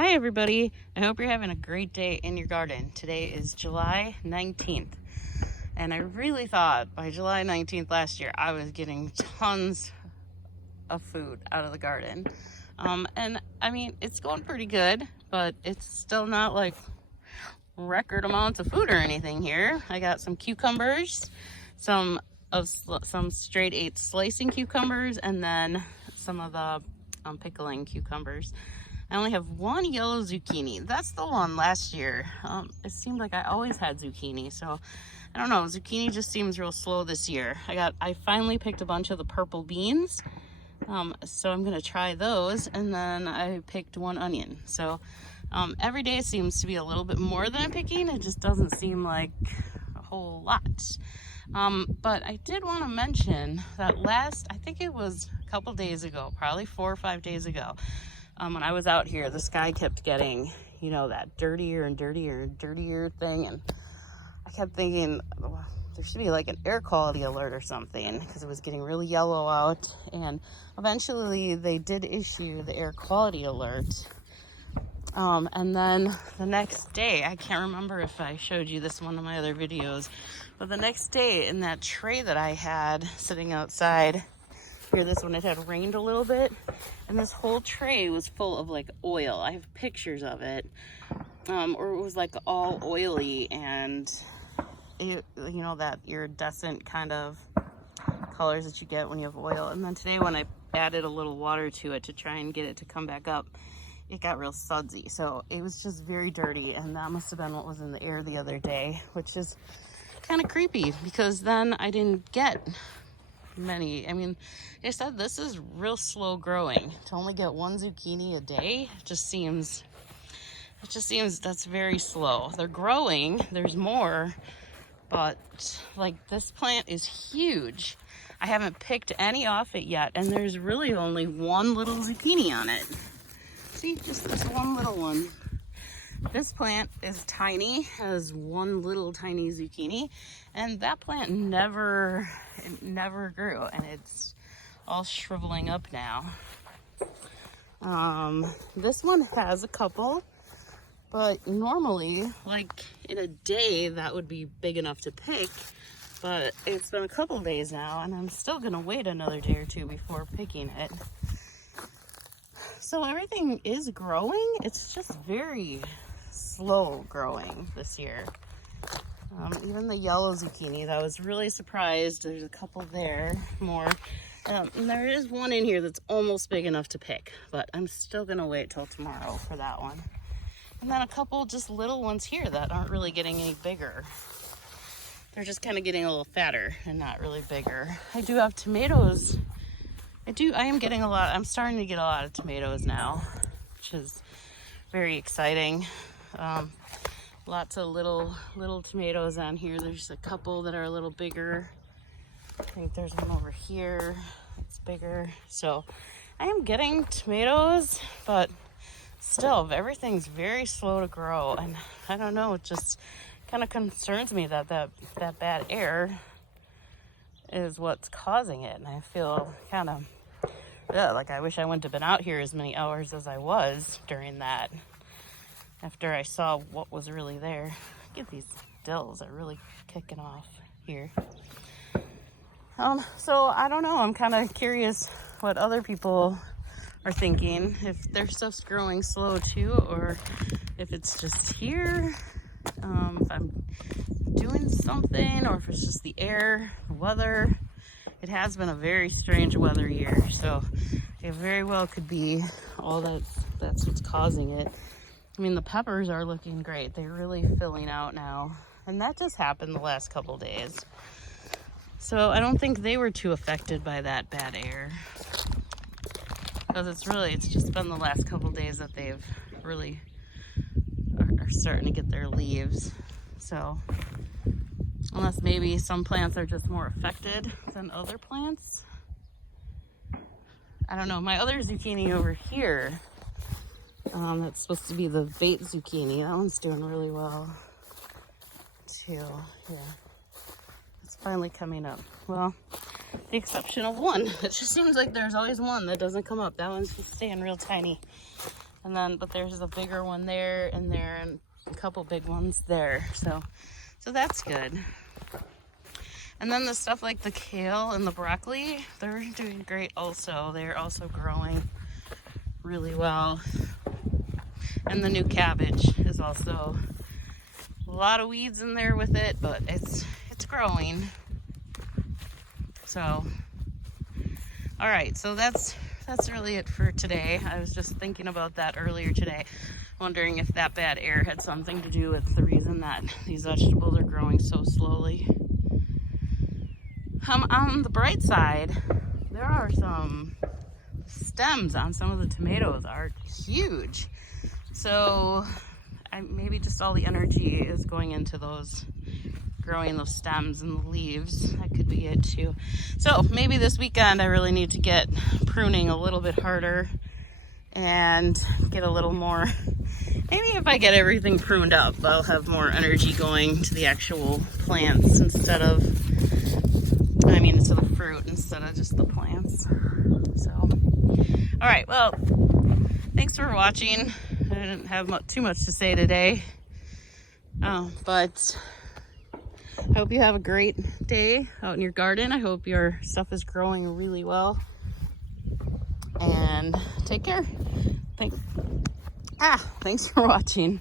Hi everybody, I hope you're having a great day in your garden. Today is July 19th and I really thought by July 19th last year I was getting tons of food out of the garden. And I mean, it's going pretty good, but it's still not like record amounts of food or anything here. I got some cucumbers, some straight 8 slicing cucumbers, and then some of the pickling cucumbers. I only have one yellow zucchini. That's the one last year. It seemed like I always had zucchini, so I don't know. Zucchini just seems real slow this year. I finally picked a bunch of the purple beans, so I'm gonna try those, and then I picked one onion. So every day seems to be a little bit more than I'm picking. It just doesn't seem like a whole lot. But I did want to mention that I think it was a couple days ago, probably 4 or 5 days ago, when I was out here, the sky kept getting, that dirtier and dirtier and dirtier thing. And I kept thinking, well, there should be like an air quality alert or something, because it was getting really yellow out. And eventually they did issue the air quality alert. And then the next day, I can't remember if I showed you this in one of my other videos, but the next day in that tray that I had sitting outside here, this one, it had rained a little bit, and this whole tray was full of like oil. I have pictures of it, or it was like all oily, and that iridescent kind of colors that you get when you have oil. And then today when I added a little water to it to try and get it to come back up, it got real sudsy. So it was just very dirty, and that must have been what was in the air the other day, which is kind of creepy, because then I didn't get many. I mean, they said this is real slow growing. To only get one zucchini a day, it just seems that's very slow. They're growing, there's more, but like this plant is huge. I haven't picked any off it yet, and there's really only one little zucchini on it. See, just this one little one. This plant is tiny, has one little tiny zucchini, and that plant never grew, and it's all shriveling up now. This one has a couple, but normally, like in a day, that would be big enough to pick, but it's been a couple days now, and I'm still gonna wait another day or two before picking it. So everything is growing, it's just very slow growing this year. Even the yellow zucchini, I was really surprised. There's a couple there more. And there is one in here that's almost big enough to pick, but I'm still gonna wait till tomorrow for that one. And then a couple just little ones here that aren't really getting any bigger. They're just kind of getting a little fatter and not really bigger. I do have tomatoes. I am getting I'm starting to get a lot of tomatoes now, which is very exciting. Lots of little tomatoes on here. There's a couple that are a little bigger. I think there's one over here that's bigger. So I am getting tomatoes, but still everything's very slow to grow. And I don't know, it just kind of concerns me that bad air is what's causing it. And I feel kind of like I wish I wouldn't have been out here as many hours as I was during that, after I saw what was really there. Look at these dills are really kicking off here. So I don't know, I'm kind of curious what other people are thinking, if their stuff's growing slow too, or if it's just here, if I'm doing something, or if it's just the air, the weather. It has been a very strange weather year, so it very well could be all that's what's causing it. I mean, the peppers are looking great. They're really filling out now, and that just happened the last couple days. So I don't think they were too affected by that bad air, because it's just been the last couple days that they've really are starting to get their leaves. So unless maybe some plants are just more affected than other plants. I don't know. My other zucchini over here, that's supposed to be the bait zucchini. That one's doing really well too. Yeah, it's finally coming up. Well, the exception of one. It just seems like there's always one that doesn't come up. That one's just staying real tiny. And then, but there's a bigger one there and there, and a couple big ones there. So that's good. And then the stuff like the kale and the broccoli, they're doing great also. They're also growing really well. And the new cabbage is also a lot of weeds in there with it, but it's growing. So, all right, so that's really it for today. I was just thinking about that earlier today, wondering if that bad air had something to do with the reason that these vegetables are growing so slowly. On the bright side, there are some stems on some of the tomatoes are huge. So maybe just all the energy is going into those, growing those stems and the leaves. That could be it too. So maybe this weekend I really need to get pruning a little bit harder and get a little more. Maybe if I get everything pruned up, I'll have more energy going to the actual plants instead of the fruit instead of just the plants. So, all right, well, thanks for watching. I didn't have too much to say today, but I hope you have a great day out in your garden. I hope your stuff is growing really well, and take care. Thanks for watching.